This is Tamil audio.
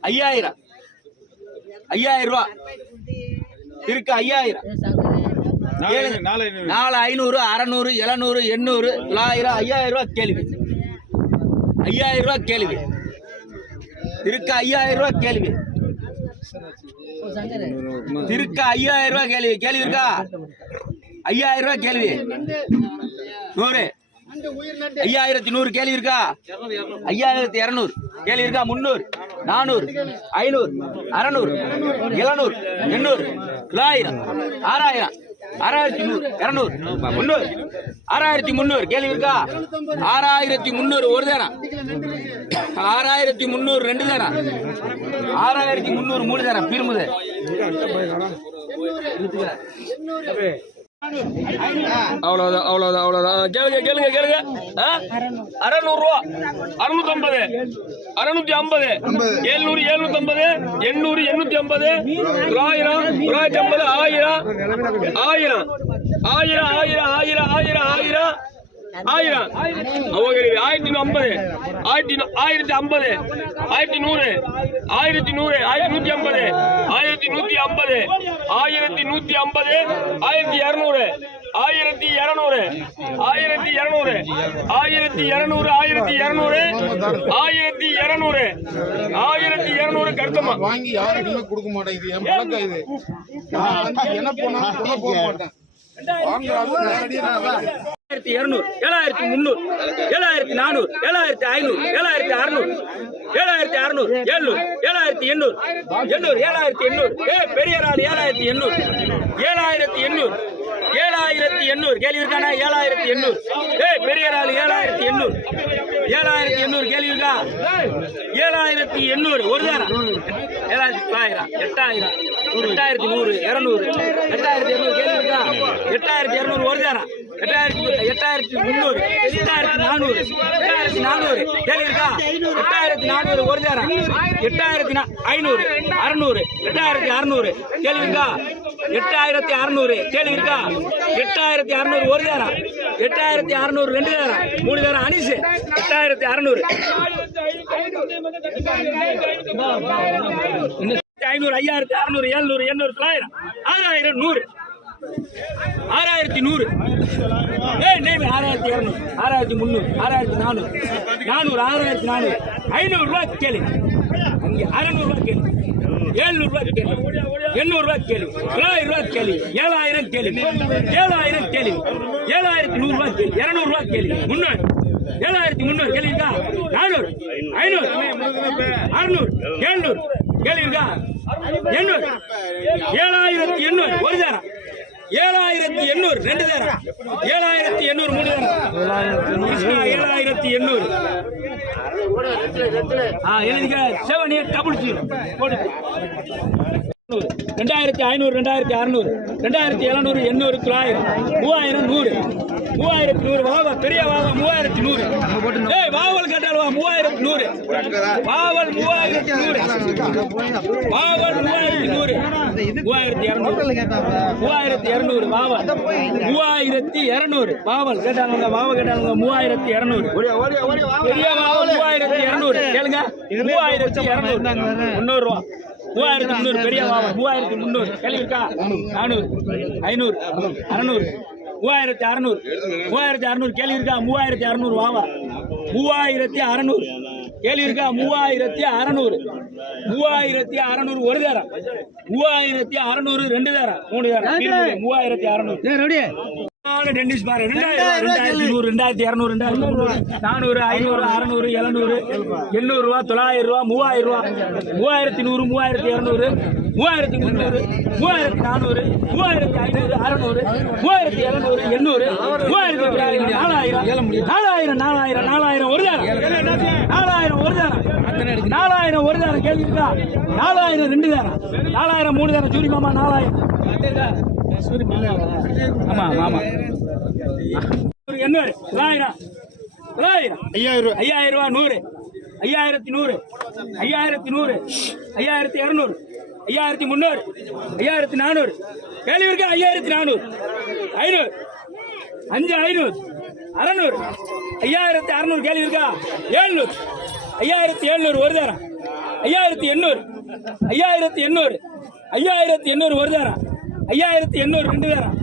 ஐயாயிரம். ஐயாயிரம் ரூபா. இருக்கு ஐயாயிரம். நாலு ஐநூறு அறநூறு எழுநூறு எண்ணூறு தொள்ளாயிரம் ஐயாயிரம் ரூபா கேள்வி. ஐயாயிரம் ரூபா கேள்வி. இருக்கு ஐயாயிரம் ரூபா கேள்வி. இருக்கு ஐயாயிரம் ரூபா கேள்வி. கேள்வி இருக்கா? ஐயாயிரம் ரூபா கேள்வி. நூறு. ஐயாயிரத்தி நூறு கேள்வி இருக்கா? ஐயாயிரத்தி இருநூறு. கேள்வி இருக்கா? முந்நூறு. நானூறு ஐநூறு அறநூறு எழுநூறு எண்ணூறு தொள்ளாயிரம் ஆறாயிரம் ஆறாயிரத்தி நூறு இரநூறு முந்நூறு ஆறாயிரத்தி முந்நூறு. கேள்வி இருக்கா? ஆறாயிரத்தி முந்நூறு ஒரு தானா? ஆறாயிரத்தி முந்நூறு ரெண்டு தானா? ஆறாயிரத்தி முந்நூறு மூணு தானா? பிரிமுது. அவ்வளவுதான் அவ்வளவுதான் அவ்வளவுதான். கேளுங்க கேளுங்க கேளுங்க. அறநூறு ரூபா அறுநூத்தி ஐம்பது அறுநூத்தி ஐம்பது. எழுநூறு எழுநூத்தி ஐம்பது எண்ணூறு எண்ணூத்தி ஐம்பது தொள்ளாயிரம் தொள்ளாயிரத்தி ஐம்பது ஆயிரம் ஆயிரம் ஆயிரம் ஆயிரம் ஆயிரம். ஆயிரம். ஆயிரம் ஆயிரம் ஆயிரத்தி ஐம்பது. ஆயிரத்தி ஆயிரத்தி ஐம்பது. ஆயிரத்தி நூறு. ஆயிரத்தி நூறு ஆயிரத்தி நூத்தி ஐம்பது ஆயிரத்தி நூத்தி ஐம்பது ஆயிரத்தி இருநூறு ஆயிரத்தி இருநூறு ஆயிரத்தி இருநூறு ஆயிரத்தி இருநூறு ஆயிரத்தி இருநூறு ஆயிரத்தி இருநூறு ஆயிரத்தி இருநூறு கருத்தமா வாங்கி யாருக்குமே கொடுக்க மாட்டேங்குது என் பழக்கம் இது. நான் என்ன போனா சொல்ல போக மாட்டேன். வாங்குறாங்க ஏழாயிரத்தி இருநூறு ஏழாயிரத்தி முந்நூறு ஏழாயிரத்தி நானூறு ஏழாயிரத்தி ஐநூறு ஏழாயிரத்தி அறுநூறு ஏழாயிரத்தி அறுநூறு எழுநூறு ஏழாயிரத்தி எண்ணூறு எண்ணூறு ஏழாயிரத்தி எண்ணூறு. ஏ பெரிய ஆள் ஏழாயிரத்தி எண்ணூறு ஏழாயிரத்தி எண்ணூறு ஏழாயிரத்தி எண்ணூறு. கேள்வி இருக்கானா ஏழாயிரத்தி எண்ணூறு. ஏ பெரிய ஆள் ஏழாயிரத்தி எண்ணூறு. ஏழாயிரத்தி எண்ணூறு கேள்வி இருக்கா? ஏழாயிரத்தி எண்ணூறு. ஒரு தாரம் ஏழாயிரத்தி தொள்ளாயிரம். எட்டாயிரம். எட்டாயிரத்தி நூறு. இரநூறு. எட்டாயிரத்தி இரநூறு கேள்வி இருக்கா? எட்டாயிரத்தி இருநூறு. ஒரு தானா? எட்டாயிரத்தி எட்டாயிரத்தி முந்நூறு எட்டாயிரத்தி நானூறு எட்டாயிரத்தி நானூறு. கேள்விக்கா இருக்கா? எட்டாயிரத்தி நானூறு ஒரு நேரம். எட்டாயிரத்தி ஐநூறு அறுநூறு எட்டாயிரத்தி அறுநூறு. கேள்வி இருக்கா? எட்டாயிரத்தி அறுநூறு. கேள்வி இருக்கா? எட்டாயிரத்தி அறுநூறு ஒரு நேரம். எட்டாயிரத்தி அறுநூறு ரெண்டு நேரம். மூணு நேரம் அனிசு எட்டாயிரத்தி அறுநூறு. ஐநூறு ஐயாயிரத்தி அறுநூறு எழுநூறு எண்ணூறு தொள்ளாயிரம். ஆறாயிரம் நூறு. ஆறாயிரத்தி நூறு. ஆறாயிரத்தி இரநூறு ஆறாயிரத்தி முந்நூறு ஆறாயிரத்தி நானூறு. நானூறு ஆறாயிரத்தி நானூறு. ஐநூறுரூவா கேளு. இங்கே அறநூறுவா கேளு. ஏழ்நூறுவா கேள்வி எண்ணூறுவா கேள்வி தொள்ளாயிரம் ரூபா கேள்வி ஏழாயிரம் கேள்வி ஏழாயிரம் கேள்வி ஏழாயிரத்தி நூறுரூவா கேள்வி இரநூறுவா கேள்வி முன்னாடி ஏழாயிரத்தி முந்நூறு. கேள்வி நானூறு. ஐநூறு. அறுநூறு. எழுநூறு. கேள்வி எண்ணூறு. ஏழாயிரத்தி எண்ணூறு. ஒரு தாரம் ஏழாயிரத்தி எண்ணூறு ரெண்டு தாரம் ஏழாயிரத்தி எண்ணூறு மூணு தாரம் கிருஷ்ணா ஏழாயிரத்தி எண்ணூறு. எழுதிக்க. செவன் எயிட் டபுள் ஜீரோ ரெண்டாயிரத்தி ஐநூறு ரெண்டாயிரத்தி அறுநூறு ரெண்டாயிரத்தி எழுநூறு எண்ணூறு தொள்ளாயிரம் மூவாயிரம் நூறு. மூவாயிரத்தி நூறு வாவா பெரிய வாவா மூவாயிரத்தி நூறு. ஏய் வாவல் கட்டால் வா மூவாயிரத்தி நூறு. வாவல் மூவாயிரத்தி நூறு. வாவல் மூவாயிரத்தி நூறு. மூவாயிரத்தி இரநூறு. மூவாயிரத்தி இரநூறு. வாவா மூவாயிரத்தி இரநூறு வாவல் கேட்டாங்க வாவ கேட்டாங்க மூவாயிரத்தி இரநூறு. பெரிய வாவல் மூவாயிரத்தி இரநூறு. கேளுங்க. மூவாயிரத்தி இரநூறு. முந்நூறு ரூபா மூவாயிரத்தி முந்நூறு. பெரிய வாவல் மூவாயிரத்தி முந்நூறு. கேள்வி இருக்கா நானூறு. ஐநூறு. அறநூறு. மூவாயிரத்தி அறநூறு. மூவாயிரத்தி அறநூறு. கேள்வி இருக்கா? மூவாயிரத்தி அறநூறு. வாவா மூவாயிரத்தி அறநூறு. கேள்வி இருக்கா? மூவாயிரத்தி அறநூறு. மூவாயிரத்தி அறநூறு ஒரு தரம். மூவாயிரத்தி அறநூறு ரெண்டு தரம். மூணு தரம். மூவாயிரத்தி அறநூறு. டென்னிஸ் பாரு. ரெண்டாயிரம் ரெண்டாயிரத்தி நூறு ரெண்டாயிரத்தி இரநூறு ரெண்டாயிரத்தி முந்நூறு நானூறு ஐநூறு அறநூறு எழுநூறு எண்ணூறு ரூபா தொள்ளாயிரம் ரூபா மூவாயிரம் ரூபா மூவாயிரத்தி நூறு மூவாயிரத்தி இரநூறு மூவாயிரத்தி முந்நூறு மூவாயிரத்தி நானூறு மூவாயிரத்தி ஐநூறு அறநூறு மூவாயிரத்தி எழுநூறு எண்ணூறு மூவாயிரத்தி தொள்ளாயிரம் நாலாயிரம் நாலாயிரம் நாலாயிரம் நாலாயிரம் ஒரு தாரம். நாலாயிரம் ஒரு தாரம். நாலாயிரம் ஒரு தாரம். கேள்வி நாலாயிரம் ரெண்டு தாரம். நாலாயிரம் மூணு தாரம். சூரி மாமா நாலாயிரம். ஆமா ஆமா. ஒரு எண்ணூறு. தொள்ளாயிரம் தொள்ளாயிரம் ஐயாயிரம் ரூபாய். ஐயாயிரம் ரூபா நூறு. ஐயாயிரத்தி நூறு. ஐயாயிரத்தி நூறு. ஐயாயிரத்தி இரநூறு. ஐயாயிரத்தி முந்நூறு. ஐயாயிரத்தி நானூறு. கேள்வி இருக்கு? ஐயாயிரத்தி நானூறு. ஐநூறு. அஞ்சு ஐநூறு. அறநூறு. ஐயாயிரத்தி அறநூறு. கேள்வி இருக்கா? ஏழ்நூறு ஐயாயிரத்தி எழுநூறு ஒரு தரம். ஐயாயிரத்தி எண்ணூறு. ஐயாயிரத்தி எண்ணூறு. ஐயாயிரத்தி எண்ணூறு ஒரு தாரம். ஐயாயிரத்தி எண்ணூறு ரெண்டு தாரம்